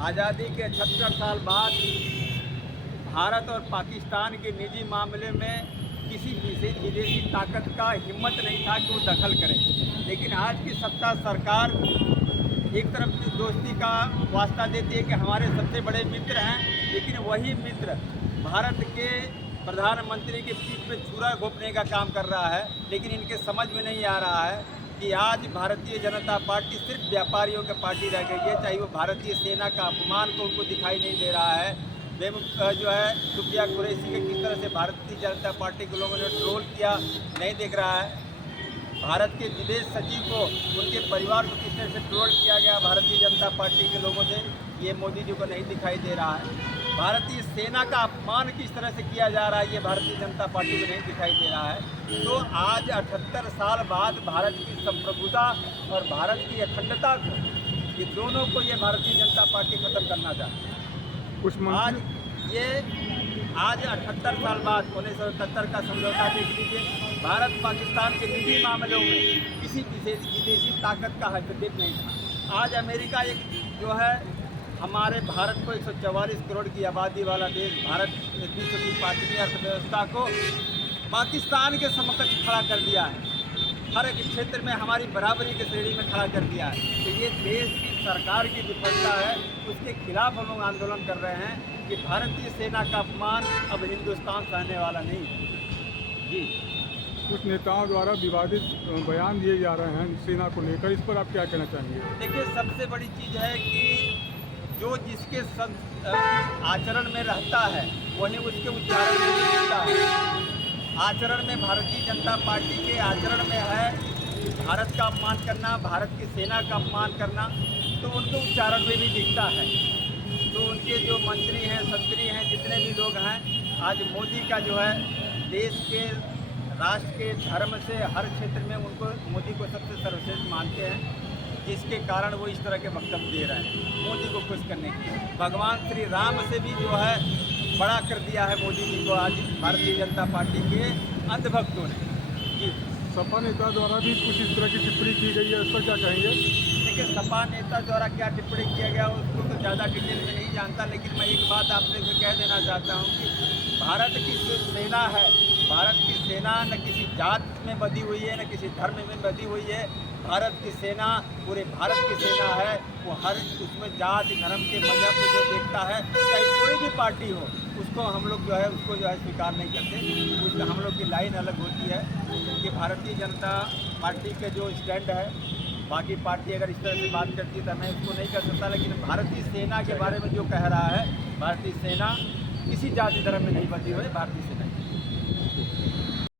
आज़ादी के 76 साल बाद भारत और पाकिस्तान के निजी मामले में किसी विदेशी ताकत का हिम्मत नहीं था कि वो दखल करे। लेकिन आज की सत्ता सरकार एक तरफ से दोस्ती का वास्ता देती है कि हमारे सबसे बड़े मित्र हैं, लेकिन वही मित्र भारत के प्रधानमंत्री के पीठ पे छुरा घोंपने का काम कर रहा है। लेकिन इनके समझ में नहीं आ रहा है कि आज भारतीय जनता पार्टी सिर्फ व्यापारियों की पार्टी रह गई है। चाहे वो भारतीय सेना का अपमान तो उनको दिखाई नहीं दे रहा है। जो है सुप्रिया कुरैशी के किस तरह से भारतीय जनता पार्टी के लोगों ने ट्रोल किया नहीं दिख रहा है। भारत के विदेश सचिव को, उनके परिवार को किस तरह से ट्रोल किया गया भारतीय जनता पार्टी के लोगों से, ये मोदी जी को नहीं दिखाई दे रहा है। भारतीय सेना का अपमान किस तरह से किया जा रहा है, ये भारतीय जनता पार्टी को नहीं दिखाई दे रहा है। तो आज 78 साल बाद भारत की संप्रभुता और भारत की अखंडता को, ये दोनों को ये भारतीय जनता पार्टी खत्म करना चाहती है। आज 78 साल बाद 1977 का समझौता देख लीजिए। भारत पाकिस्तान के निजी मामलों में किसी विदेशी ताकत का हस्तक्षेप नहीं था। आज अमेरिका एक जो है हमारे भारत को 144 करोड़ की आबादी वाला देश, भारत विश्व की 5वीं अर्थव्यवस्था को पाकिस्तान के समकक्ष खड़ा कर दिया है। हर एक क्षेत्र में हमारी बराबरी की श्रेणी में खड़ा कर दिया है। तो ये देश की सरकार की विफलता है, उसके खिलाफ हम लोग आंदोलन कर रहे हैं कि भारतीय सेना का अपमान अब हिंदुस्तान सहने वाला नहीं है। जी, कुछ नेताओं द्वारा विवादित बयान दिए जा रहे हैं सेना को लेकर, इस पर आप क्या कहना चाहेंगे? देखिए, सबसे बड़ी चीज़ है कि जो जिसके आचरण में रहता है वही उसके उच्चारण में भी दिखता है। आचरण में भारतीय जनता पार्टी के आचरण में है भारत का अपमान करना, भारत की सेना का अपमान करना, तो उनके उच्चारण में भी दिखता है। तो उनके जो मंत्री हैं, संतरी हैं, जितने भी लोग हैं, आज मोदी का जो है देश के राष्ट्र के धर्म से हर क्षेत्र में उनको, मोदी को सबसे सर्वश्रेष्ठ मानते हैं, जिसके कारण वो इस तरह के वक्तव्य दे रहे हैं मोदी को खुश करने के। भगवान श्री राम से भी जो है बड़ा कर दिया है मोदी जी को आज भारतीय जनता पार्टी के अंधभक्तों ने। जी, सपा नेता द्वारा भी कुछ इस तरह की टिप्पणी की गई है, इस पर क्या कहेंगे? देखिए, सपा नेता द्वारा क्या टिप्पणी किया गया उसको तो ज़्यादा डिटेल में नहीं जानता, लेकिन मैं एक बात आपसे कह देना चाहता हूँ कि भारत की जो सेना है, भारत की सेना न किसी जात में बधी हुई है, न किसी धर्म में बधी हुई है। भारत की सेना पूरे भारत की सेना है। वो हर उसमें जात, धर्म के मजहब से जो देखता है, चाहे कोई भी पार्टी हो, उसको हम लोग जो है उसको जो है स्वीकार नहीं करते। उसका हम लोग की लाइन अलग होती है कि भारतीय जनता पार्टी के जो स्टैंड है, बाकी पार्टी अगर इस तरह से बात करती है तो मैं उसको नहीं कर सकता। लेकिन भारतीय सेना के बारे में जो कह रहा है, भारतीय सेना किसी जाति धर्म में नहीं बंधी हुई, भारतीय सेना